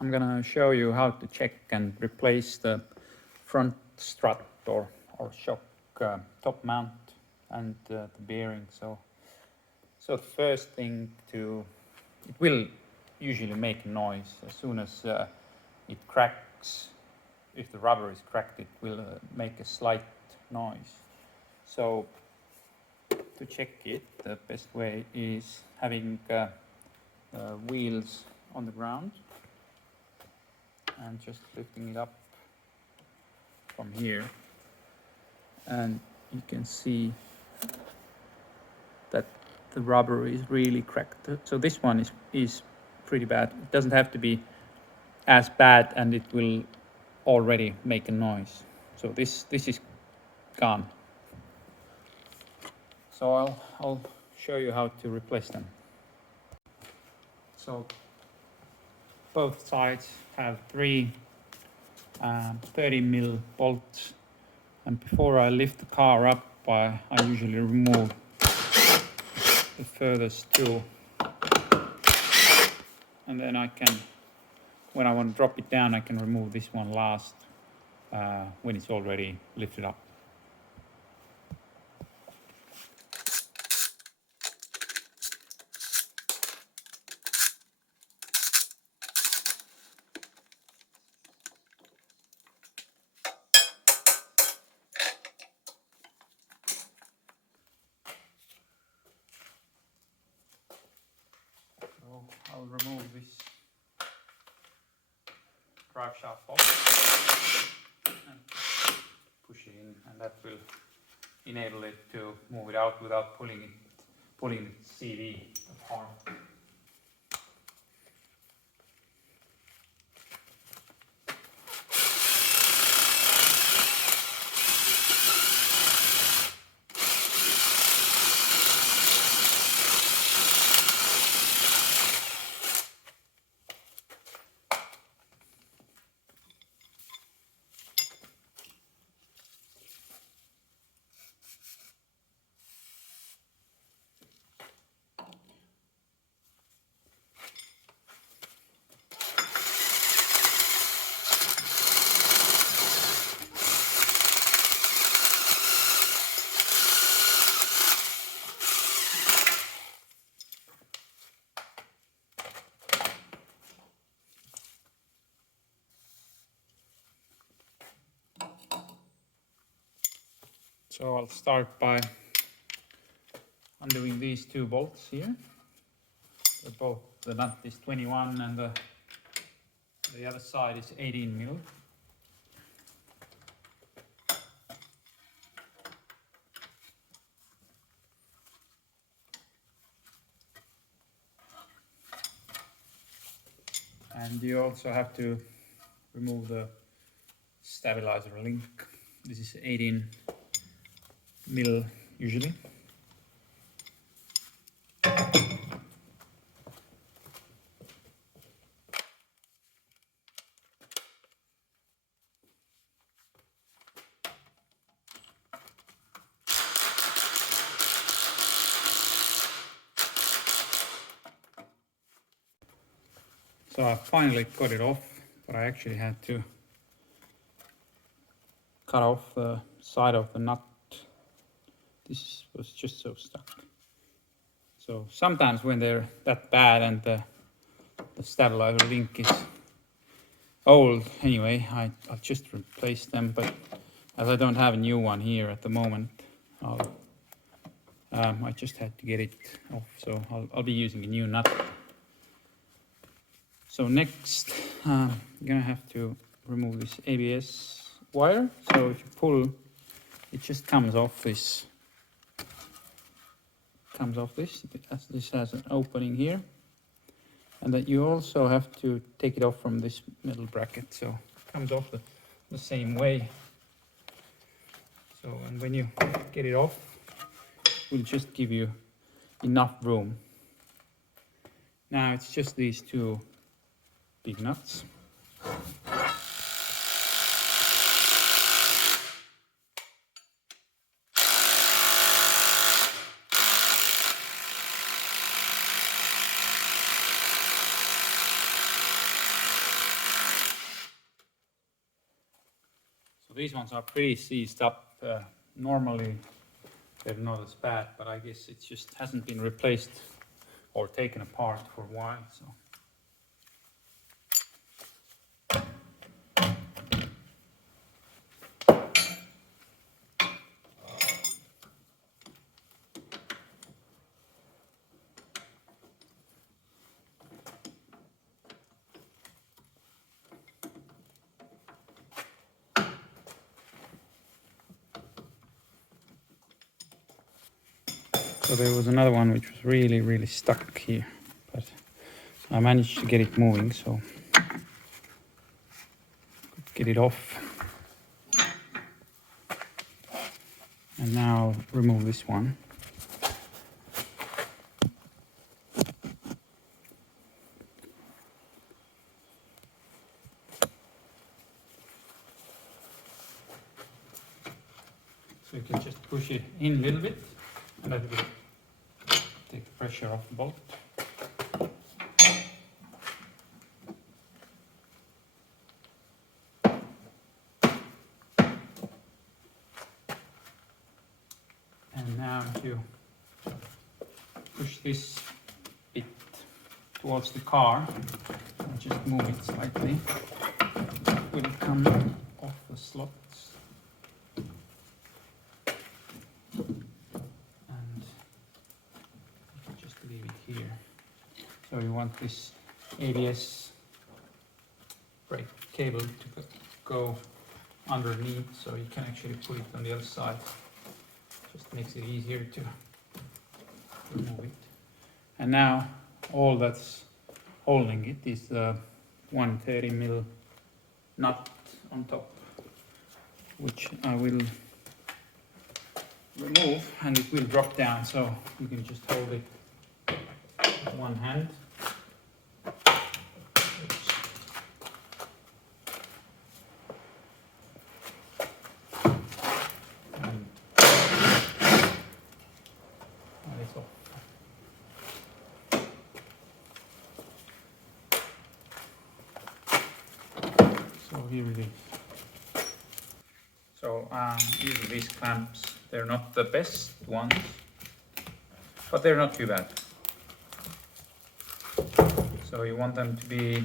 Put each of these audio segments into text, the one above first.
I'm gonna show you how to check and replace the front strut or shock top mount and the bearing. So the first thing it will usually make a noise as soon as it cracks. If the rubber is cracked, it will make a slight noise. So to check it, the best way is having wheels on the ground and just lifting it up from here, and you can see that the rubber is really cracked. So this one is pretty bad. It doesn't have to be as bad, and it will already make a noise. So this is gone. So I'll show you how to replace them. So both sides have three 30mm bolts, and before I lift the car up, I usually remove the furthest two, and then when I want to drop it down, I can remove this one last when it's already lifted up. So I'll remove this drive shaft off and push it in, and that will enable it to move it out without pulling the CV apart. So I'll start by undoing these two bolts here. Both the nut is 21 and the other side is 18mm. And you also have to remove the stabilizer link. This is 18mm usually. So I finally got it off, but I actually had to cut off the side of the nut. This was just so stuck. So sometimes when they're that bad and the stabilizer link is old anyway, I'll just replace them, but as I don't have a new one here at the moment, I just had to get it off, so I'll be using a new nut. So next, you're gonna have to remove this ABS wire. So if you pull, it just comes off this. This has an opening here, and that you also have to take it off from this middle bracket, so it comes off the same way. So, and when you get it off, it will just give you enough room. Now it's just these two big nuts. these ones are pretty seized up. Normally they're not as bad, but I guess it just hasn't been replaced or taken apart for a while. So. So there was another one which was really stuck here, but I managed to get it moving, so get it off. And now remove this one. So you can just push it in a little bit, and that will take the pressure off the bolt. And now if you push this bit towards the car and just move it slightly, it will come off the slots. So you want this ABS brake cable to go underneath, so you can actually put it on the other side. Just makes it easier to remove it. And now all that's holding it is the 130mm nut on top, which I will remove, and it will drop down, so you can just hold it with one hand. So here it is. So these are these clamps. They're not the best ones, but they're not too bad. So you want them to be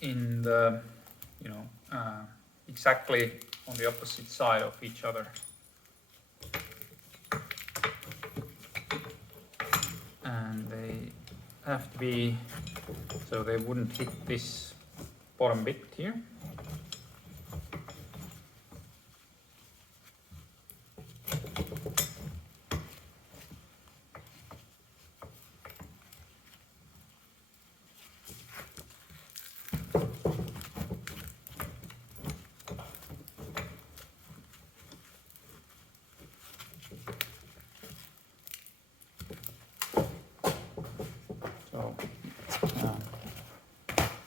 in the, exactly on the opposite side of each other. And they have to be, so they wouldn't hit this bottom bit here.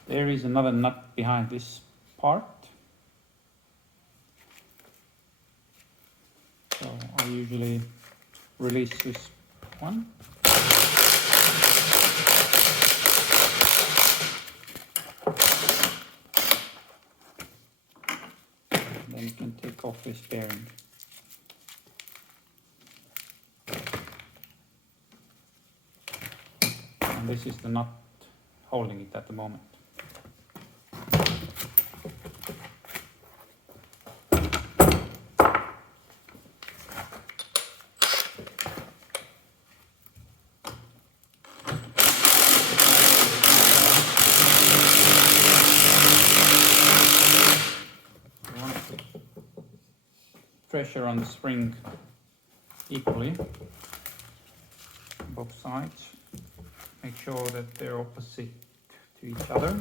There is another nut behind this part. So I usually release this one. Then you can take off this bearing. And this is the nut holding it at the moment. Pressure on the spring equally on both sides. Make sure that they're opposite to each other.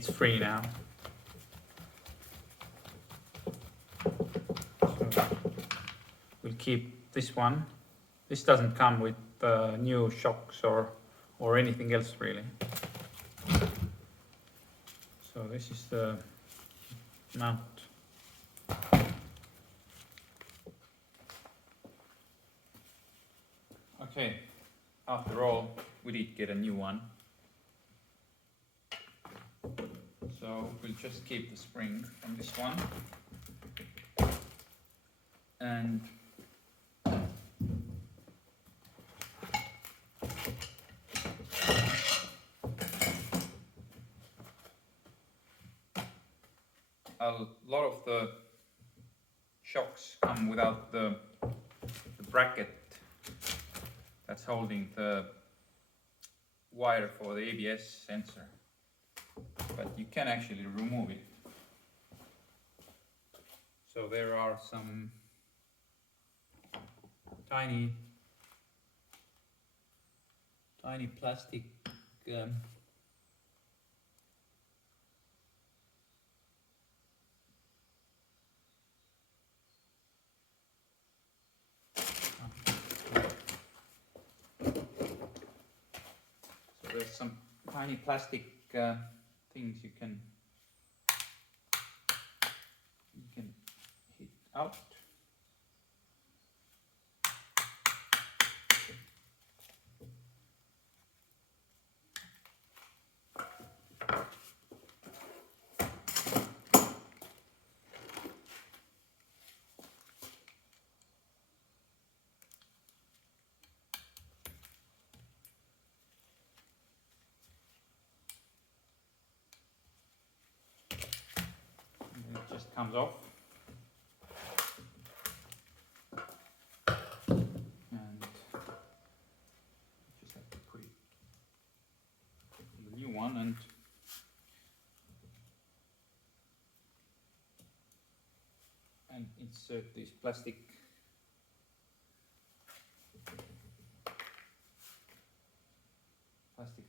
it's free now. So we'll keep this one. This doesn't come with new shocks or anything else really. So this is the mount. Okay, after all, we did get a new one. So we'll just keep the spring from this one. And a lot of the shocks come without the bracket that's holding the wire for the ABS sensor, but you can actually remove it. So there are some tiny plastic there's some tiny plastic things you can hit out. It just comes off, and just have to put it in the new one and insert these plastic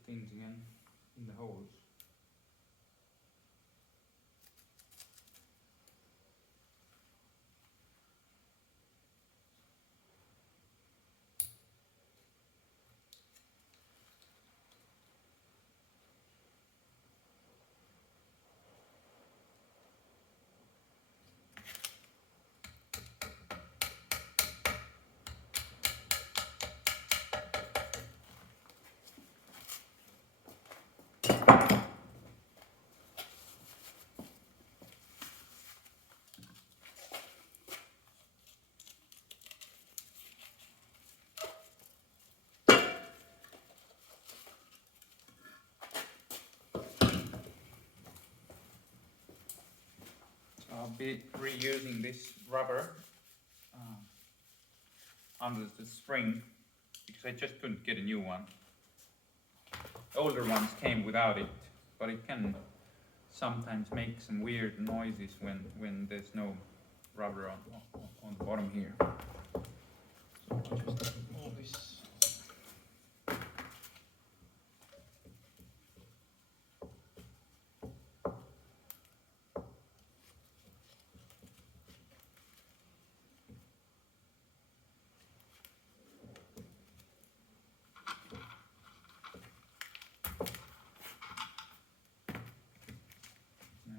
things again in the holes. I'll be reusing this rubber under the spring because I just couldn't get a new one. Older ones came without it, but it can sometimes make some weird noises when there's no rubber on the bottom here. So I'll just pull this.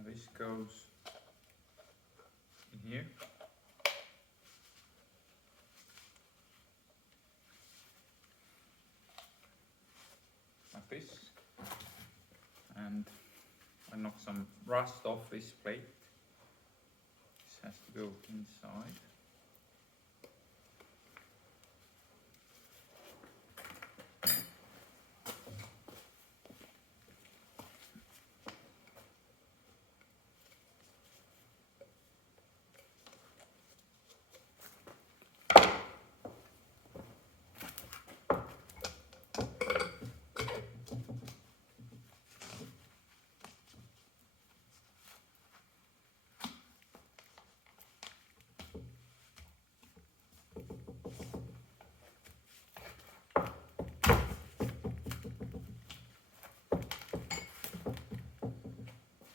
This goes in here. Like this. And I knock some rust off this plate. This has to go inside.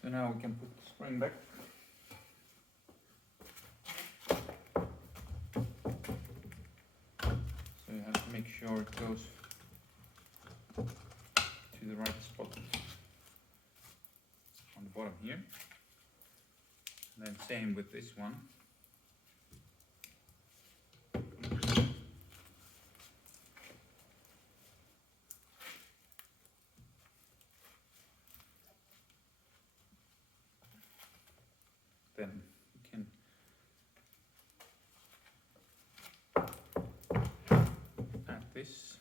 So now we can put the spring back. So you have to make sure it goes to the right spot on the bottom here. And then same with this one. Then you can add this.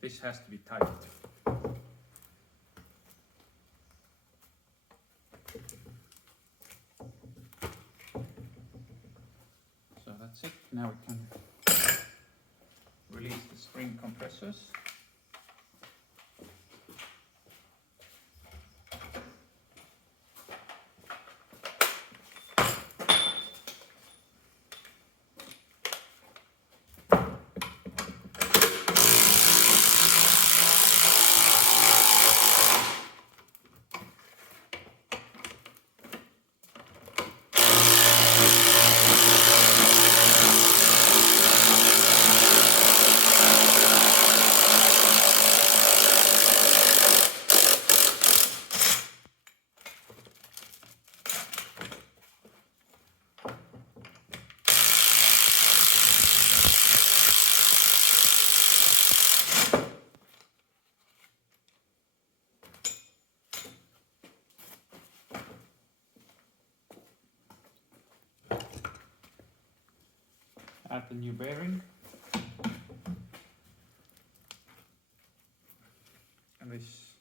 This has to be tight. So that's it. Now we can release the spring compressors. Add the new bearing and this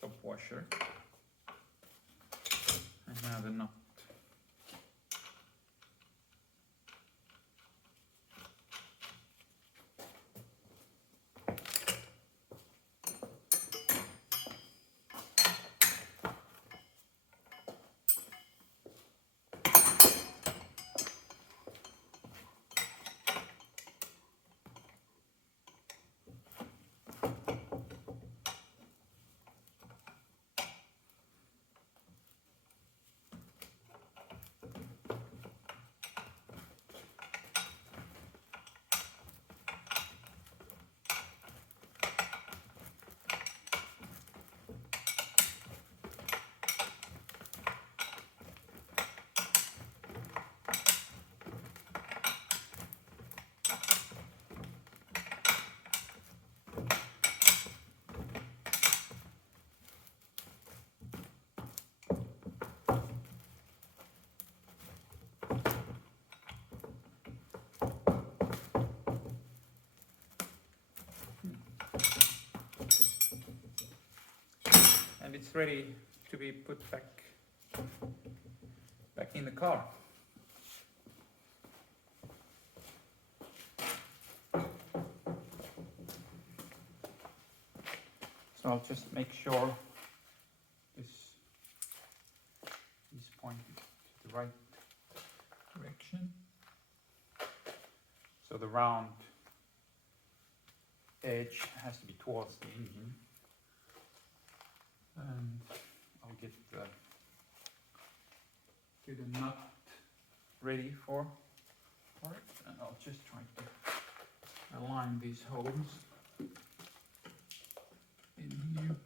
top washer, and now the nut. And it's ready to be put back in the car. So I'll just make sure this is pointed to the right direction. So the round edge has to be towards the engine. And I'll get the nut ready for it, and I'll just try to align these holes in here.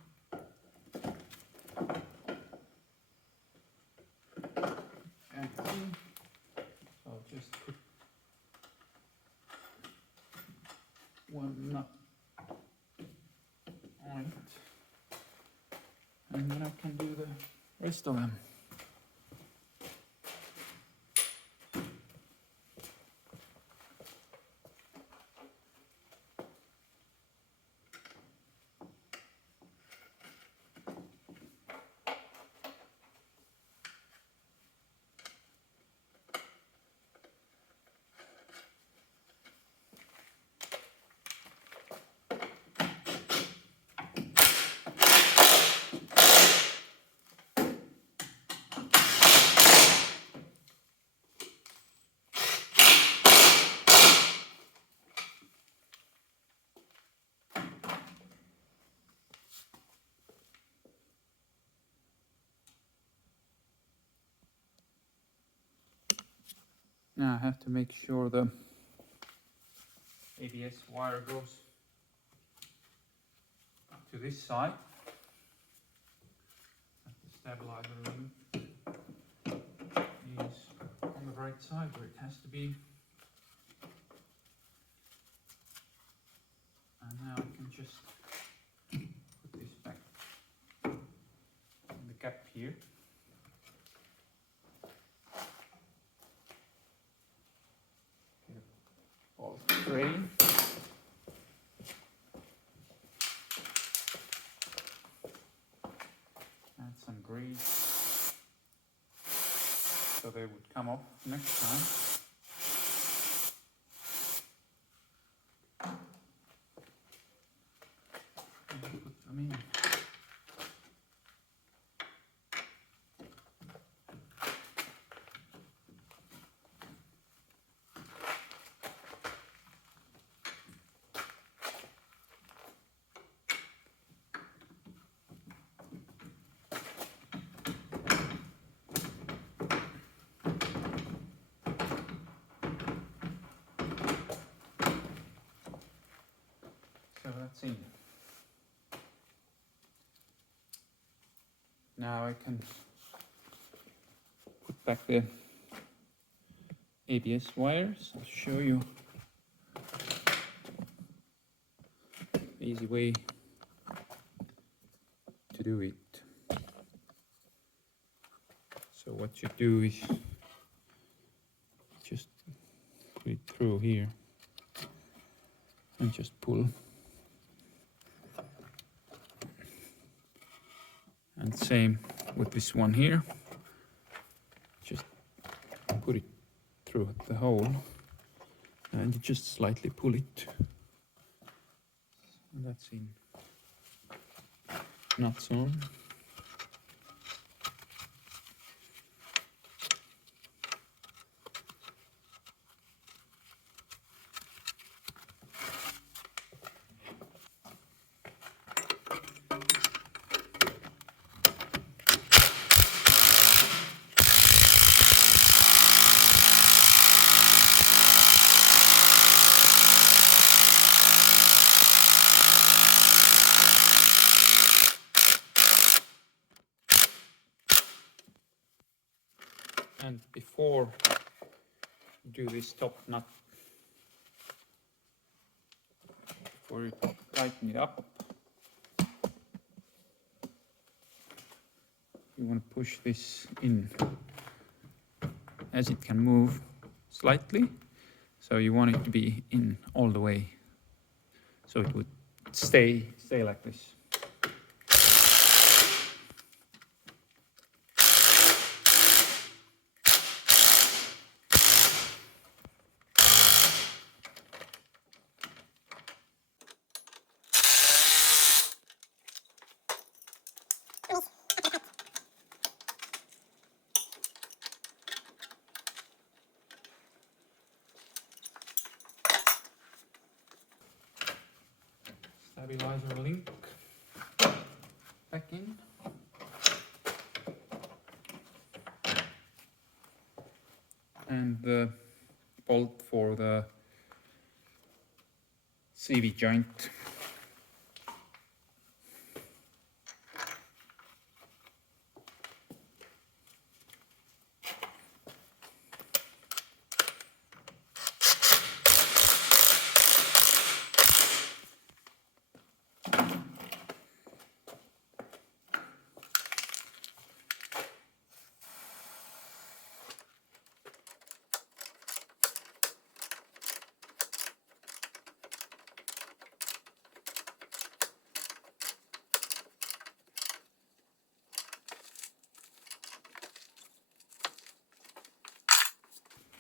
And so I'll just put one nut on it, and then I can do the rest of them. Now I have to make sure the ABS wire goes to this side. That the stabilizer ring is on the right side where it has to be. And now I can just put this back in the gap here. Get a ball of tray. Add some grease so they would come off next time. And put them in. So that's in. Now I can put back the ABS wires. I'll show you the easy way to do it. So what you do is just put it through here and just pull. And same with this one here. Just put it through the hole and you just slightly pull it. And that's in. Nuts on. And before you do this top nut, before you tighten it up, you want to push this in as it can move slightly. So you want it to be in all the way, so it would stay like this. Stabilizer link back in. And the bolt for the CV joint.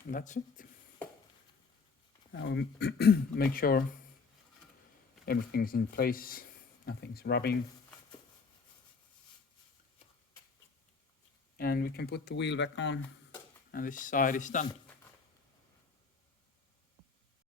And that's it. Now make sure everything's in place, nothing's rubbing. And we can put the wheel back on, and this side is done.